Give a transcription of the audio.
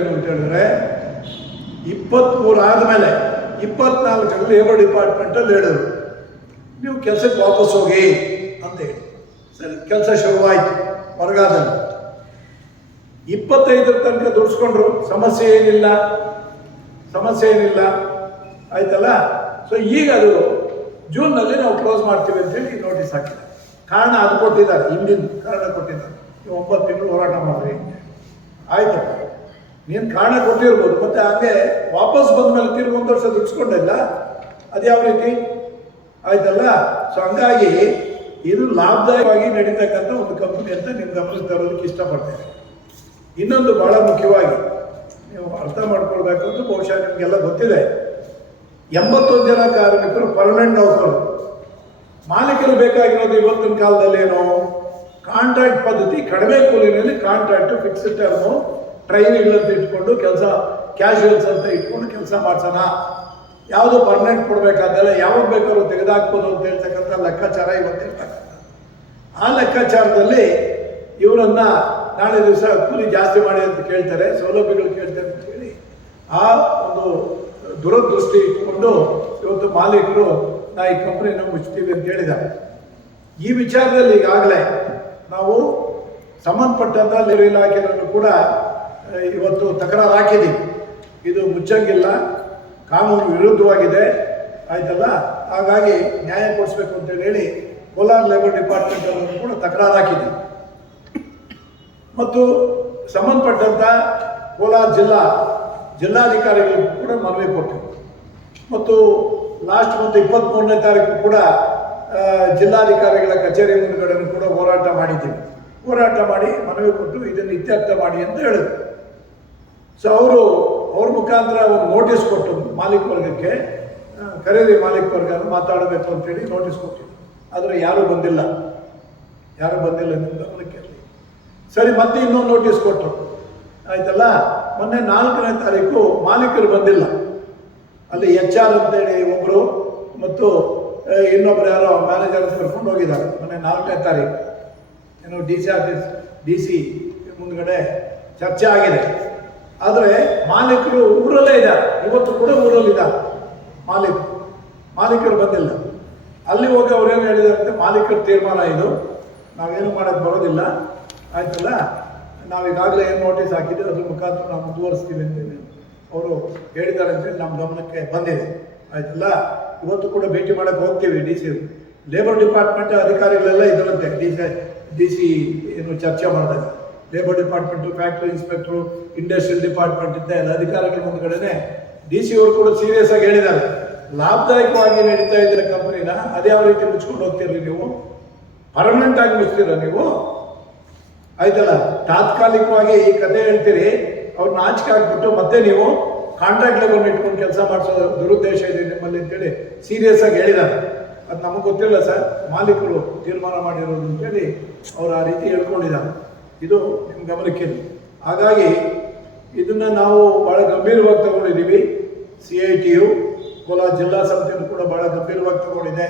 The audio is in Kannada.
ಏನು ಅಂತ ಹೇಳಿದ್ರೆ ಇಪ್ಪತ್ತ್ಮೂರು ಆದಮೇಲೆ ಇಪ್ಪತ್ನಾಲ್ಕರಲ್ಲಿ ಲೇಬರ್ ಡಿಪಾರ್ಟ್ಮೆಂಟಲ್ಲಿ ಹೇಳಿದ್ರು, ನೀವು ಕೆಲಸಕ್ಕೆ ವಾಪಸ್ ಹೋಗಿ ಅಂತ ಹೇಳಿ ಸರಿ, ಕೆಲಸ ಶುರುವಾಯಿತು ಹೊರಗಾದಲ್ಲಿ. ಇಪ್ಪತ್ತೈದರ ತನಕ ದುಡಿಸ್ಕೊಂಡ್ರು, ಸಮಸ್ಯೆ ಏನಿಲ್ಲ ಸಮಸ್ಯೆ ಏನಿಲ್ಲ, ಆಯ್ತಲ್ಲ? ಸೊ ಈಗ ಅದು ಜೂನ್ನಲ್ಲಿ ನಾವು ಕ್ಲೋಸ್ ಮಾಡ್ತೀವಿ ಅಂತೇಳಿ ನೋಟಿಸ್ ಹಾಕಿದ್ದಾರೆ. ಕಾರಣ ಅದು ಕೊಟ್ಟಿದ್ದಾರೆ, ಹಿಂದಿನ ಕಾರಣ ಕೊಟ್ಟಿದ್ದಾರೆ. ನೀವು ಒಂಬತ್ತು ತಿಂಗಳು ಹೋರಾಟ ಮಾಡ್ರಿ. ಆಯ್ತು. ನೀನು ಕಾರಣ ಕೊಟ್ಟಿರ್ಬೋದು, ಮತ್ತೆ ಹಾಗೆ ವಾಪಸ್ ಬಂದ್ಮೇಲೆ ತಿರ್ಗಿ ಒಂದು ವರ್ಷ ದುಡ್ಸ್ಕೊಂಡಿಲ್ಲ ಅದು ಯಾವ ರೀತಿ? ಆಯ್ತಲ್ಲ? ಸೊ ಹಂಗಾಗಿ ಇದು ಲಾಭದಾಯಕವಾಗಿ ನಡೀತಕ್ಕಂಥ ಒಂದು ಕಂಪನಿ ಅಂತ ನಿಮ್ಮ ಗಮನಕ್ಕೆ ತರೋದಕ್ಕೆ ಇಷ್ಟಪಡ್ತೇನೆ. ಇನ್ನೊಂದು ಬಹಳ ಮುಖ್ಯವಾಗಿ, ನೀವು ಅರ್ಥ ಮಾಡ್ಕೊಳ್ಬೇಕು ಅಂತ ಬಹುಶಃ ನಿಮಗೆಲ್ಲ ಗೊತ್ತಿದೆ. ಎಂಬತ್ತೊಂದು ಜನ ಕಾರ್ಮಿಕರು ಪರ್ಮನೆಂಟ್ ನೌಕರು ಮಾಲೀಕರು ಬೇಕಾಗಿರೋದು ಇವತ್ತಿನ ಕಾಲದಲ್ಲಿ ಏನು ಕಾಂಟ್ರಾಕ್ಟ್ ಪದ್ಧತಿ ಕಡಿಮೆ ಕೂಲಿನಲ್ಲಿ ಕಾಂಟ್ರಾಕ್ಟ್ ಫಿಕ್ಸ್ಡ್ ಟರ್ಮು ಟ್ರೈನಿಗಳಂತ ಇಟ್ಕೊಂಡು ಕೆಲಸ ಕ್ಯಾಶುವಲ್ಸ್ ಅಂತ ಇಟ್ಕೊಂಡು ಕೆಲಸ ಮಾಡ್ಸೋಣ. ಯಾವುದು ಪರ್ಮನೆಂಟ್ ಕೊಡಬೇಕಾದಲ್ಲ ಯಾವಾಗ ಬೇಕಾದ್ರೂ ತೆಗೆದಾಕ್ಬೋದು ಅಂತ ಹೇಳ್ತಕ್ಕಂಥ ಲೆಕ್ಕಾಚಾರ ಇವತ್ತಿರ್ತಕ್ಕಂಥ ಆ ಲೆಕ್ಕಾಚಾರದಲ್ಲಿ ಇವರನ್ನ ನಾಳೆ ದಿವಸ ಕೂಲಿ ಜಾಸ್ತಿ ಮಾಡಿ ಅಂತ ಕೇಳ್ತಾರೆ, ಸೌಲಭ್ಯಗಳು ಕೇಳ್ತಾರೆ ಅಂತ ಹೇಳಿ ಆ ಒಂದು ದುರದೃಷ್ಟಿ ಇಟ್ಕೊಂಡು ಇವತ್ತು ಮಾಲೀಕರು, ನಾ ಈ ಕಂಪ್ನಿನ ಮುಚ್ತೀವಿ ಅಂತ ಹೇಳಿದ್ದಾರೆ. ಈ ವಿಚಾರದಲ್ಲಿ ಈಗಾಗಲೇ ನಾವು ಸಂಬಂಧಪಟ್ಟಂತ ಇಲಾಖೆಯನ್ನು ಕೂಡ ಇವತ್ತು ತಕರಾರು ಹಾಕಿದ್ದೀವಿ ಇದು ಮುಚ್ಚಂಗಿಲ್ಲ. ಕಾನೂನು ವಿರುದ್ಧವಾಗಿದೆ. ಆಯ್ತಲ್ಲ? ಹಾಗಾಗಿ ನ್ಯಾಯ ಕೊಡಿಸ್ಬೇಕು ಅಂತ ಹೇಳಿ ಕೋಲಾರ್ ಲೇಬರ್ ಡಿಪಾರ್ಟ್ಮೆಂಟ್ ಅನ್ನು ಕೂಡ ತಕರಾರು ಹಾಕಿದ್ದೀವಿ ಮತ್ತು ಸಂಬಂಧಪಟ್ಟಂತ ಕೋಲಾರ ಜಿಲ್ಲಾ ಜಿಲ್ಲಾಧಿಕಾರಿಗಳಿಗೂ ಕೂಡ ಮನವಿ ಕೊಟ್ಟರು ಮತ್ತು ಲಾಸ್ಟ್ ಮಂತ್ ಇಪ್ಪತ್ತ್ಮೂರನೇ ತಾರೀಕು ಕೂಡ ಜಿಲ್ಲಾಧಿಕಾರಿಗಳ ಕಚೇರಿ ಮುಂದುಗಡೆ ಕೂಡ ಹೋರಾಟ ಮಾಡಿದ್ದೀವಿ. ಹೋರಾಟ ಮಾಡಿ ಮನವಿ ಕೊಟ್ಟು ಇದನ್ನು ಇತ್ಯರ್ಥ ಮಾಡಿ ಅಂತ ಹೇಳಿದ್ರು. ಸೊ ಅವರು, ಅವ್ರ ಮುಖಾಂತರ ಒಂದು ನೋಟಿಸ್ ಕೊಟ್ಟು ಮಾಲೀಕ ವರ್ಗಕ್ಕೆ ಕರೀರಿ ಮಾಲೀಕ ವರ್ಗ ಮಾತಾಡಬೇಕು ಅಂತೇಳಿ ನೋಟಿಸ್ ಕೊಟ್ಟಿದ್ರು. ಆದರೆ ಯಾರೂ ಬಂದಿಲ್ಲ. ಯಾರೂ ಬಂದಿಲ್ಲ ನಿಮ್ಮ ಗಮನಕ್ಕೆ ಸರಿ, ಮತ್ತೆ ಇನ್ನೊಂದು ನೋಟಿಸ್ ಕೊಟ್ಟರು ಆಯ್ತಲ್ಲ? ಮೊನ್ನೆ ನಾಲ್ಕನೇ ತಾರೀಕು ಮಾಲೀಕರು ಬಂದಿಲ್ಲ. ಅಲ್ಲಿ ಎಚ್ ಆರ್ ಅಂತೇಳಿ ಒಬ್ಬರು ಮತ್ತು ಇನ್ನೊಬ್ರು ಯಾರೋ ಮ್ಯಾನೇಜರ್ ಕರ್ಕೊಂಡು ಹೋಗಿದ್ದಾರೆ. ಮೊನ್ನೆ ನಾಲ್ಕನೇ ತಾರೀಕು. ಏನು D C office D C ಮುಂದ್ಗಡೆ ಚರ್ಚೆ ಆಗಿದೆ. ಆದರೆ ಮಾಲೀಕರು ಊರಲ್ಲೇ ಇದ್ದಾರೆ. ಇವತ್ತು ಕೂಡ ಊರಲ್ಲಿದ್ದಾರೆ ಮಾಲೀಕರು. ಮಾಲೀಕರು ಬಂದಿಲ್ಲ. ಅಲ್ಲಿ ಹೋಗಿ ಅವ್ರೇನು ಹೇಳಿದಾರಂತೆ ಮಾಲೀಕರ ತೀರ್ಮಾನ ಇದು. ನಾವೇನು ಮಾಡೋಕ್ಕೆ ಬರೋದಿಲ್ಲ. ಆಯ್ತಲ್ಲ? ನಾವು ಈಗಾಗಲೇ ಏನು ನೋಟಿಸ್ ಹಾಕಿದ್ದೀವಿ ಅದ್ರ ಮುಖಾಂತರ ನಾವು ಮುಂದುವರಿಸ್ತೀವಿ ಅಂತೇಳಿ ಅವರು ಹೇಳಿದ್ದಾರೆ ಅಂತೇಳಿ ನಮ್ಮ ಗಮನಕ್ಕೆ ಬಂದಿದೆ. ಆಯ್ತಲ್ಲ? ಇವತ್ತು ಕೂಡ ಭೇಟಿ ಮಾಡಕ್ಕೆ ಹೋಗ್ತೀವಿ ಡಿ ಸಿ ಲೇಬರ್ ಡಿಪಾರ್ಟ್ಮೆಂಟ್ ಅಧಿಕಾರಿಗಳೆಲ್ಲ ಇದರಂತೆ. ಡಿ ಸಿ ಡಿ ಸಿ ಏನು ಚರ್ಚೆ ಮಾಡಿದಾಗ labour department factory inspector industrial department ಇದ್ದ ಎಲ್ಲ ಅಧಿಕಾರಿಗಳ ಮುಂದ್ಗಡೆನೆ ಡಿ ಸಿ ಅವರು ಕೂಡ ಸೀರಿಯಸ್ ಆಗಿ ಹೇಳಿದ್ದಾರೆ. ಲಾಭದಾಯಕವಾಗಿ ನಡೀತಾ ಇದ್ದೀರ ಕಂಪನಿನ ಅದ್ಯಾವ ರೀತಿ ಮುಚ್ಕೊಂಡು ಹೋಗ್ತೀರಿ ನೀವು? ಪರ್ಮನೆಂಟ್ ಆಗಿ ಮುಚ್ತೀರ ನೀವು? ಆಯ್ತಲ್ಲ? ತಾತ್ಕಾಲಿಕವಾಗಿ ಈ ಕತೆ ಹೇಳ್ತೀರಿ. ಅವ್ರನ್ನ ಆಚೆಗೆ ಹಾಕ್ಬಿಟ್ಟು ಮತ್ತೆ ನೀವು ಕಾಂಟ್ರಾಕ್ಟ್ ಲೆವೆಲ್ ಇಟ್ಕೊಂಡು ಕೆಲಸ ಮಾಡಿಸೋ ದುರುದ್ದೇಶ ಇದೆ ನಿಮ್ಮಲ್ಲಿ ಅಂತೇಳಿ ಸೀರಿಯಸ್ ಆಗಿ ಹೇಳಿದ್ದಾರೆ. ಅದು ನಮಗೆ ಗೊತ್ತಿಲ್ಲ ಸರ್. ಮಾಲೀಕರು ತೀರ್ಮಾನ ಮಾಡಿರೋದು ಅಂತೇಳಿ ಅವ್ರು ಆ ರೀತಿ ಹೇಳ್ಕೊಂಡಿದ್ದಾರೆ. ಇದು ನಿಮ್ಮ ಗಮನಕ್ಕೆ ಹಾಗಾಗಿ ಇದನ್ನ ನಾವು ಬಹಳ ಗಂಭೀರವಾಗಿ ತಗೊಂಡಿದ್ದೀವಿ. C I T U, Kolar ಜಿಲ್ಲಾ ಸಮಿತಿಯನ್ನು ಕೂಡ ಬಹಳ ಗಂಭೀರವಾಗಿ ತಗೊಂಡಿದೆ.